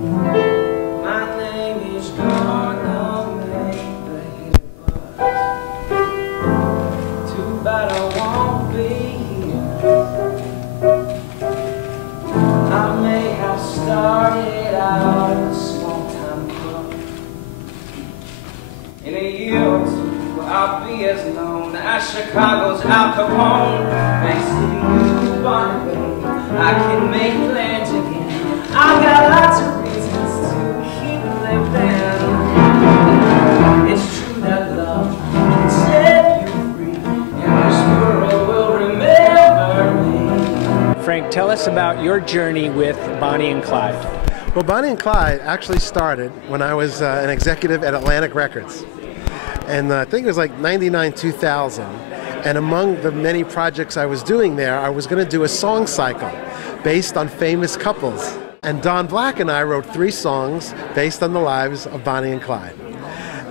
My name is gonna make the hit buzz. Too bad I won't be here. I may have started out in a small-time club. In a year or two, I'll be as known as Chicago's Al Capone. Thanks to you, Bonnie, I can make plans again. I've got lots of reasons to keep living. It's true that love can set you free, and this world will remember me. Frank, tell us about your journey with Bonnie and Clyde. Well, Bonnie and Clyde actually started when I was an executive at Atlantic Records. And I think it was like 99, 2000. And among the many projects I was doing there, I was going to do a song cycle based on famous couples. And Don Black and I wrote 3 songs based on the lives of Bonnie and Clyde.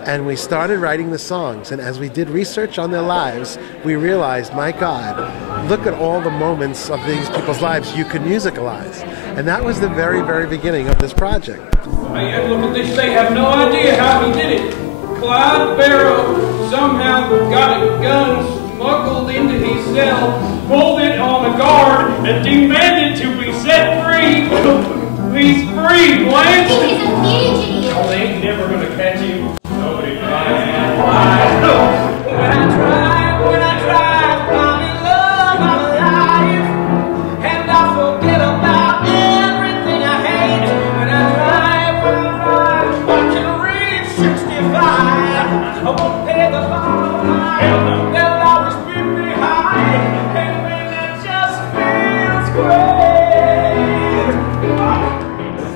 And we started writing the songs. And as we did research on their lives, we realized, my God, look at all the moments of these people's lives you could musicalize. And that was the very, very beginning of this project. Man, look at this. They have no idea how he did it. Clyde Barrow somehow got a gun smuggled into his cell, pulled it on a guard, and demanded to be set free. He's free, Blanche! He's a fugitive! Oh, they ain't never gonna catch him. Nobody tries. When I try, I'm in love, I'm alive. And I forget about everything I hate. When I drive, I can reach 65. I won't pay the bottom line. They'll always be behind. And man, that just feels great.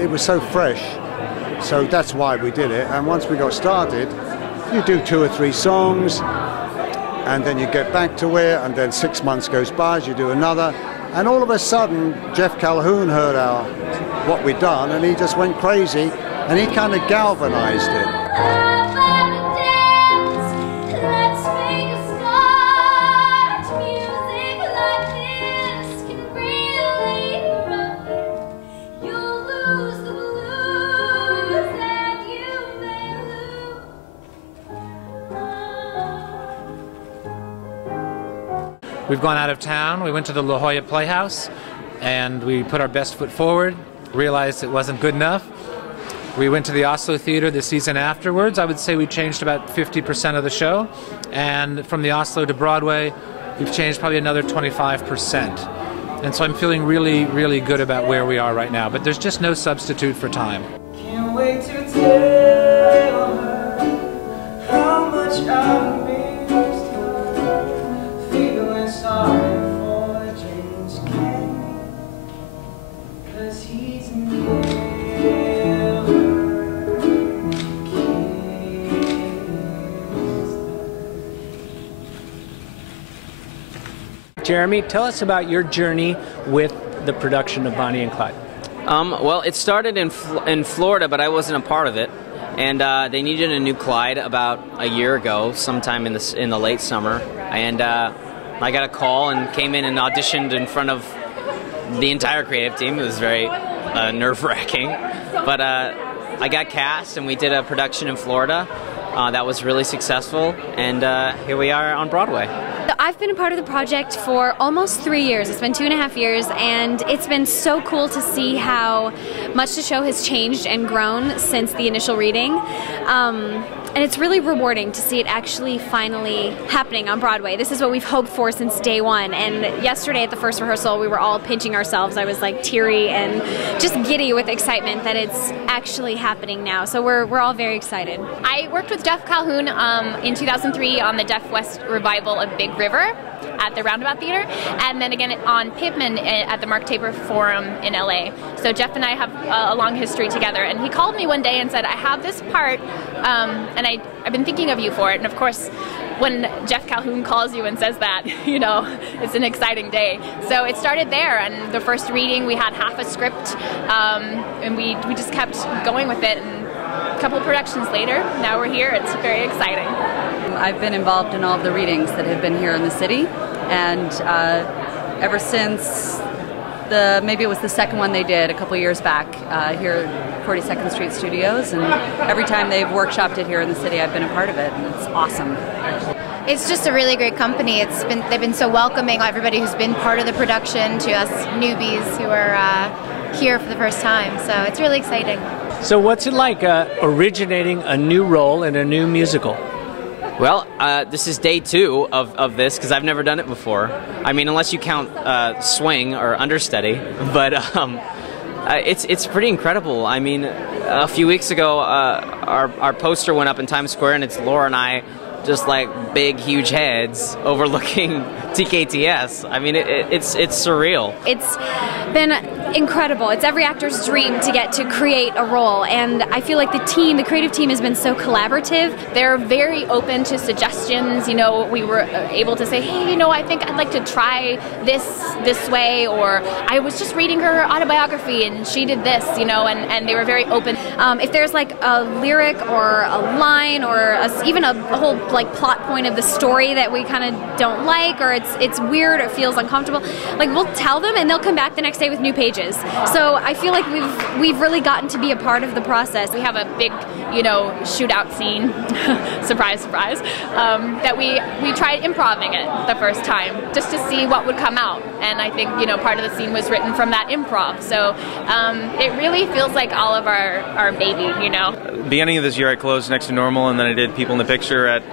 It was so fresh, so that's why we did it. And once we got started, you do 2 or 3 songs, and then you get back to it, and then 6 months goes by, you do another, and all of a sudden, Jeff Calhoun heard what we'd done, and he just went crazy, and he kind of galvanized it. We've gone out of town. We went to the La Jolla Playhouse and we put our best foot forward, realized it wasn't good enough. We went to the Oslo Theater the season afterwards. I would say we changed about 50% of the show. And from the Oslo to Broadway, we've changed probably another 25%. And so I'm feeling really, really good about where we are right now. But there's just no substitute for time. Can't wait to tell her how much I missed her. Feeling sorry for James Kennedy, 'cause he's never kissed her. Jeremy, tell us about your journey with the production of Bonnie and Clyde. Well, it started in Florida, but I wasn't a part of it. And they needed a new Clyde about a year ago, sometime in the late summer. And I got a call and came in and auditioned in front of the entire creative team. It was very nerve-wracking. But I got cast, and we did a production in Florida. That was really successful, and here we are on Broadway. I've been a part of the project for almost 3 years. It's been 2.5 years, and it's been so cool to see how much the show has changed and grown since the initial reading. And it's really rewarding to see it actually finally happening on Broadway. This is what we've hoped for since day one. And yesterday at the first rehearsal, we were all pinching ourselves. I was like teary and just giddy with excitement that it's actually happening now. So we're all very excited. I worked with Jeff Calhoun in 2003 on the Deaf West revival of Big River at the Roundabout Theater, and then again on Pittman at the Mark Taper Forum in LA. So Jeff and I have a long history together, and he called me one day and said, I have this part, and I've been thinking of you for it. And of course, when Jeff Calhoun calls you and says that, you know, it's an exciting day. So it started there, and the first reading, we had half a script, and we just kept going with it. And a couple of productions later, now we're here. It's very exciting. I've been involved in all of the readings that have been here in the city, and ever since maybe it was the second one they did a couple years back here 42nd Street Studios, and every time they've workshopped it here in the city, I've been a part of it, and it's awesome. It's just a really great company. They've been so welcoming, everybody who's been part of the production, to us newbies who are here for the first time. So it's really exciting. So what's it like originating a new role in a new musical? Well, this is day 2 of this, because I've never done it before. I mean, unless you count swing or understudy, but it's pretty incredible. I mean, a few weeks ago, our poster went up in Times Square, and it's Laura and I, just like big, huge heads overlooking TKTS. I mean, it's surreal. It's been incredible. It's every actor's dream to get to create a role, and I feel like the creative team has been so collaborative. They're very open to suggestions. You know, we were able to say, hey, you know, I think I'd like to try this way, or I was just reading her autobiography and she did this, you know, and they were very open. If there's like a lyric or a line or even a whole like plot point of the story that we kind of don't like, or it's weird or it feels uncomfortable, like we'll tell them and they'll come back the next day with new pages. So I feel like we've really gotten to be a part of the process. We have a big, you know, shootout scene, surprise, surprise, that we tried improvising it the first time just to see what would come out. And I think, you know, part of the scene was written from that improv. So it really feels like all of our baby, you know. Beginning of this year, I closed Next to Normal, and then I did People in the Picture at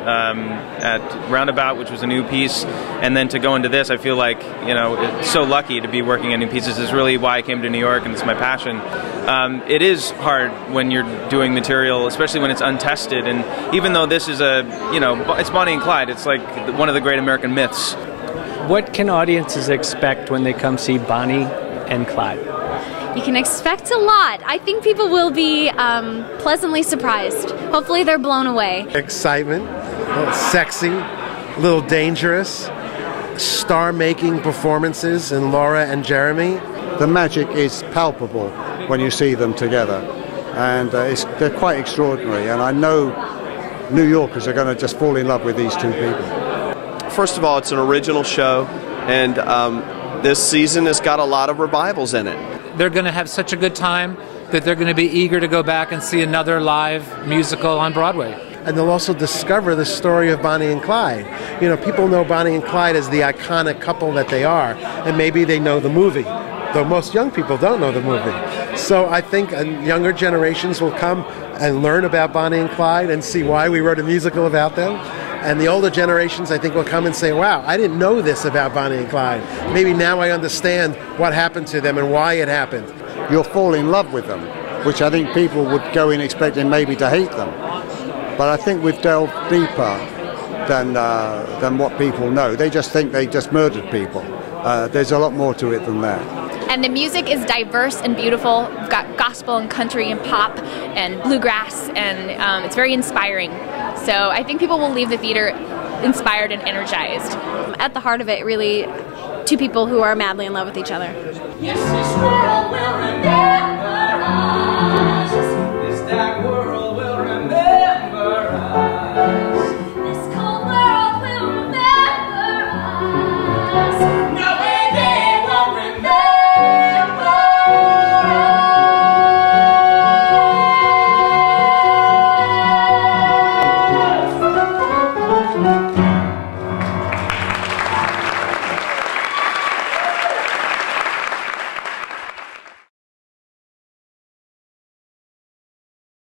Roundabout, which was a new piece. And then to go into this, I feel like, you know, it's so lucky to be working on new pieces. Is really why I came to New York, and it's my passion. It is hard when you're doing material, especially when it's untested. And even though this is it's Bonnie and Clyde, it's like one of the great American myths. What can audiences expect when they come see Bonnie and Clyde? You can expect a lot. I think people will be pleasantly surprised. Hopefully they're blown away. Excitement, a little sexy, a little dangerous, star-making performances in Laura and Jeremy. The magic is palpable when you see them together, and they're quite extraordinary, and I know New Yorkers are going to just fall in love with these two people. First of all, it's an original show, and this season has got a lot of revivals in it. They're going to have such a good time that they're going to be eager to go back and see another live musical on Broadway. And they'll also discover the story of Bonnie and Clyde. You know, people know Bonnie and Clyde as the iconic couple that they are, and maybe they know the movie, though most young people don't know the movie. So I think younger generations will come and learn about Bonnie and Clyde and see why we wrote a musical about them. And the older generations, I think, will come and say, wow, I didn't know this about Bonnie and Clyde. Maybe now I understand what happened to them and why it happened. You'll fall in love with them, which I think people would go in expecting maybe to hate them. But I think we've delved deeper than what people know. They just think they just murdered people. There's a lot more to it than that. And the music is diverse and beautiful. We've got gospel and country and pop and bluegrass, and it's very inspiring. So I think people will leave the theater inspired and energized. At the heart of it, really, two people who are madly in love with each other. Yes, this world will remember.